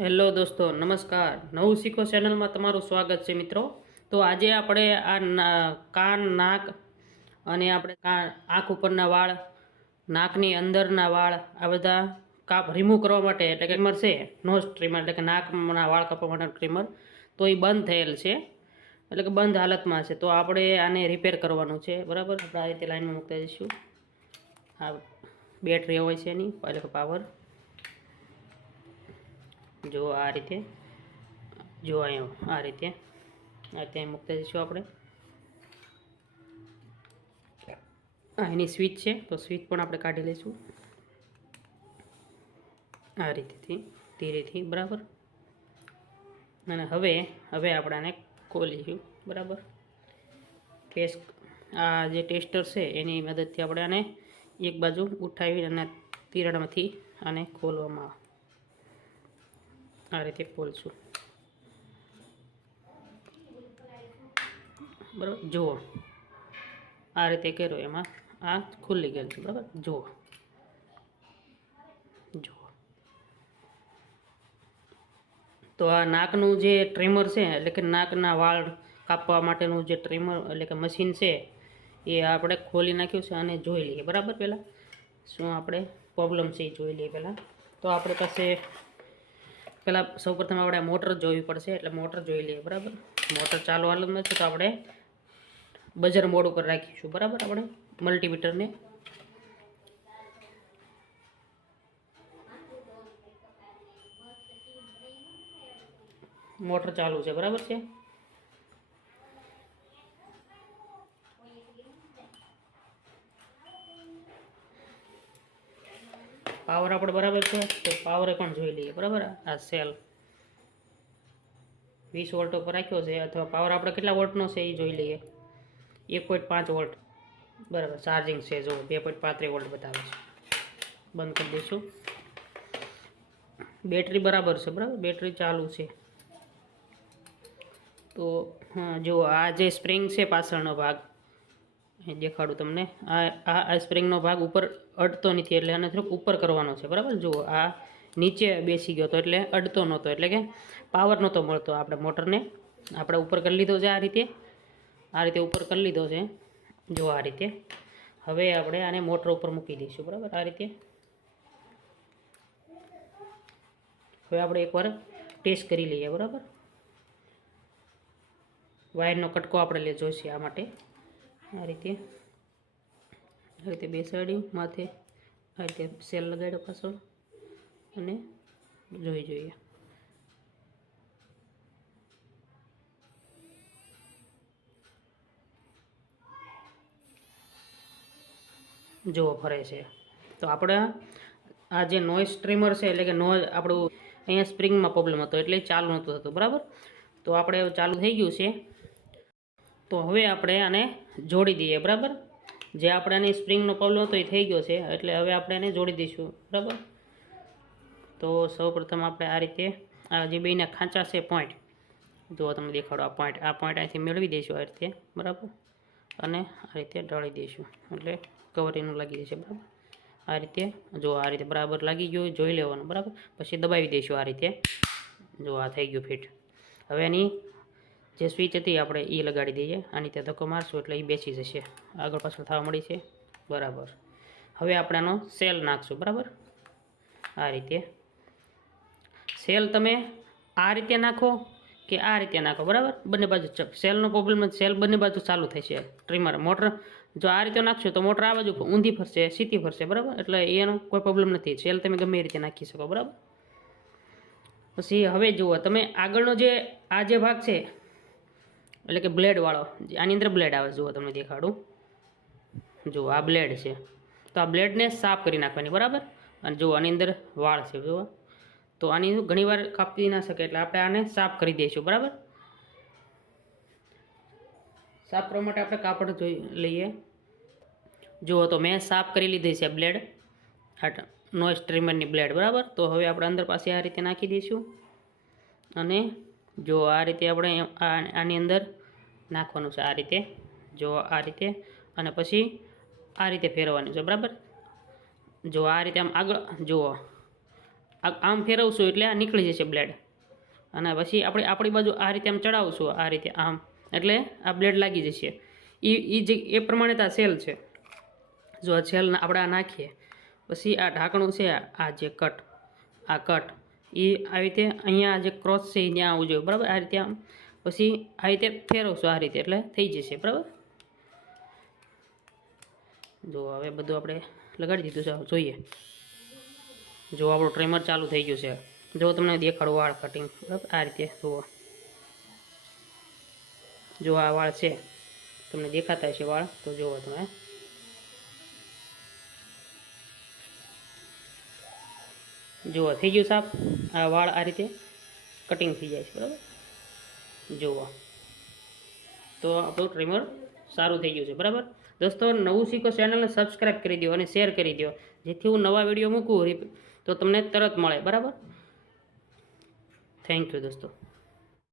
Hello દોસ્તો, નમસ્કાર. નવું શીખો ચેનલમાં તમારું સ્વાગત છે મિત્રો. તો આજે આપણે આ કાન, નાક અને આપણે આંખ ઉપરના વાળ, નાકની અંદરના વાળ, આ બધા કાપ રિમૂવ કરવા માટે એટલે કે ટ્રીમર છે, નોઝ ટ્રીમર એટલે કે નાકના વાળ કાપવા માટે ટ્રીમર, તો એ બંધ થયેલ છે એટલે કે બંધ હાલતમાં છે. તો આપણે આને રિપેર કરવાનું છે, બરાબર. આપણે આ રીતે લાઈનમાં મૂકતા જઈશું. આ બેટરી હોય છે એની એટલે કે પાવર. જો આ રીતે, જો અહીંયા આ રીતે ત્યાં મૂકતા જઈશું આપણે. એની સ્વિચ છે, તો સ્વિચ પણ આપણે કાઢી લઈશું આ રીતેથી, ધીરેથી, બરાબર. અને હવે આપણે આને ખોલીશું, બરાબર. આ જે ટેસ્ટર છે એની મદદથી આપણે આને એક બાજુ ઉઠાવી અને તિરાડમાંથી આને ખોલવામાં આ રીતે ખોલશું, બરાબર. જુઓ આ રીતે કર્યો, એમાં આ ખુલ્લી ગયેલ છે, બરાબર. જુઓ તો આ નાકનું જે ટ્રીમર છે એટલે કે નાકના વાળ કાપવા માટેનું જે ટ્રીમર એટલે કે મશીન છે એ આપણે ખોલી નાખ્યું છે અને જોઈ લઈએ, બરાબર. પહેલાં શું આપણે પ્રોબ્લેમ છે એ જોઈ લઈએ પહેલાં. તો આપણે પાસે પહેલાં સૌપ્રથમ આપણે મોટર જોવી પડશે, એટલે મોટર જોઈ લઈએ, બરાબર. મોટર ચાલુ હાલતમાં છે તો આપણે બજર મોડ ઉપર રાખીશું, બરાબર. આપણે મલ્ટીમીટરને મોટર ચાલુ છે, બરાબર છે. પાવર આપણે બરાબર છે, તો પાવરે પણ જોઈ લઈએ, બરાબર. આ સેલ 20 વોલ્ટ ઉપર રાખ્યો છે, અથવા પાવર આપણે કેટલા વોલ્ટનો છે એ જોઈ લઈએ. 1.5 વોલ્ટ, બરાબર. ચાર્જિંગ છે, જો 2.35 વોલ્ટ બતાવે છે. બંધ કરી દઈશું. બેટરી બરાબર છે, બરાબર. બેટરી ચાલુ છે. તો જો આ જે સ્પ્રિંગ છે પાછળનો ભાગ દેખાડું તમને. આ સ્પ્રિંગનો ભાગ ઉપર અડતો નથી, એટલે આને થોડુંક ઉપર કરવાનો છે, બરાબર. જુઓ આ નીચે બેસી ગયો હતો એટલે અડતો નહોતો, એટલે કે પાવર નહોતો મળતો. આપણે મોટરને આપણે ઉપર કરી લીધો છે, આ રીતે ઉપર કરી લીધો છે, જો આ રીતે. હવે આપણે આને મોટર ઉપર મૂકી દઈશું, બરાબર. આ રીતે હવે આપણે એકવાર ટેસ્ટ કરી લઈએ, બરાબર. વાયરનો કટકો આપણે જોઈશે આ માટે. આ રીતે બેસાડી માથે આ રીતે સેલ લગાડ્યો પાછો અને જોઈએ. જુઓ ફરે છે. તો આપણે આ જે નોઇઝ ટ્રીમર છે એટલે કે નોઇઝ આપણું અહીંયા સ્પ્રિંગમાં પ્રોબ્લેમ હતો એટલે ચાલુ નહોતું થતું, બરાબર. તો આપણે ચાલુ થઈ ગયું છે. તો હવે આપણે આને જોડી દઈએ, બરાબર. જે આપણે આની સ્પ્રિંગનો પ્રોબ્લેમ હતો એ થઈ ગયો છે, એટલે હવે આપણે એને જોડી દઈશું, બરાબર. તો સૌપ્રથમ આપણે આ રીતે આ જે બેના ખાંચા છે પોઈન્ટ, જો તમને દેખાડો આ પોઈન્ટ અહીંથી મેળવી દઈશું આ રીતે, બરાબર. અને આ રીતે ઢાળી દઈશું એટલે કવર એનું લાગી જશે, બરાબર. આ રીતે જો આ રીતે બરાબર લાગી ગયું, જોઈ લેવાનું, બરાબર. પછી દબાવી દઈશું આ રીતે, જો આ થઈ ગયું ફિટ. હવે એની જે સ્વિચ હતી આપણે એ લગાડી દઈએ. આની ત્યાં ધક્કો મારશું એટલે એ બેસી જશે, આગળ પાછળ થવા મળી છે, બરાબર. હવે આપણે આનો સેલ નાખશું, બરાબર. આ રીતે સેલ તમે આ રીતે નાખો કે આ રીતે નાખો, બરાબર. બંને બાજુ સેલનો પ્રોબ્લેમ, સેલ બંને બાજુ ચાલુ થશે. ટ્રીમર મોટર જો આ રીતે નાખશો તો મોટર આ બાજુ ઊંધી ફરશે, સીધી ફરશે, બરાબર. એટલે એનો કોઈ પ્રોબ્લેમ નથી. સેલ તમે ગમે એ રીતે નાખી શકો, બરાબર. પછી હવે જુઓ તમે આગળનો આ જે ભાગ છે એટલે કે બ્લેડવાળો, આની અંદર બ્લેડ આવે, જુઓ તમને દેખાડું. જુઓ આ બ્લેડ છે, તો આ બ્લેડને સાફ કરી નાખવાની, બરાબર. અને જુઓ આની અંદર વાળ છે, જુઓ. તો આની ઘણીવાર કાપી ના શકે એટલે આપણે આને સાફ કરી દઈશું, બરાબર. સાફ કરવા માટે આપણે કાપડ જોઈ લઈએ. જુઓ તો મેં સાફ કરી લીધી છે બ્લેડ, આ નોઇઝ ટ્રીમરની બ્લેડ, બરાબર. તો હવે આપણે અંદર પાસે આ રીતે નાખી દઈશું અને જો આ રીતે આપણે આની અંદર નાખવાનું છે, આ રીતે, જો આ રીતે. અને પછી આ રીતે ફેરવવાનું છે, બરાબર. જો આ રીતે આમ આગળ જુઓ આમ ફેરવશું એટલે આ નીકળી જશે બ્લેડ, અને પછી આપણે આપણી બાજુ આ રીતે આમ ચડાવશું, આ રીતે આમ, એટલે આ બ્લેડ લાગી જશે. એ પ્રમાણે તો આ સેલ છે. જો આ સેલ આપણે આ નાખીએ, પછી આ ઢાંકણું છે, આ જે કટ એ આવી રીતે અહીંયા જે ક્રોસ છે એ ત્યાં આવવું જોઈએ, બરાબર. આ રીતે આમ પછી આ રીતે ફેરવશું, આ રીતે, એટલે થઈ જશે, બરાબર. જો હવે બધું આપણે લગાડી દીધું છે, જોઈએ. જો આપણું ટ્રીમર ચાલુ થઈ ગયું છે. જો તમને દેખાડું વાળ કટિંગ, બરાબર. આ રીતે જુઓ, જો આ વાળ છે, તમને દેખાતા હશે વાળ, તો જુઓ તમે. જુઓ થઈ ગયું સાફ. આ વાળ આ રીતે કટિંગ થઈ જાય છે, બરાબર. જુઓ, તો આપણું ટ્રીમર સારું થઈ ગયું છે, બરાબર. દોસ્તો, નવું શીખો ચેનલને સબસ્ક્રાઈબ કરી દો અને શેર કરી દો, જેથી હું નવા વિડીયો મૂકું તો તમને તરત મળે, બરાબર. થેન્ક યુ દોસ્તો.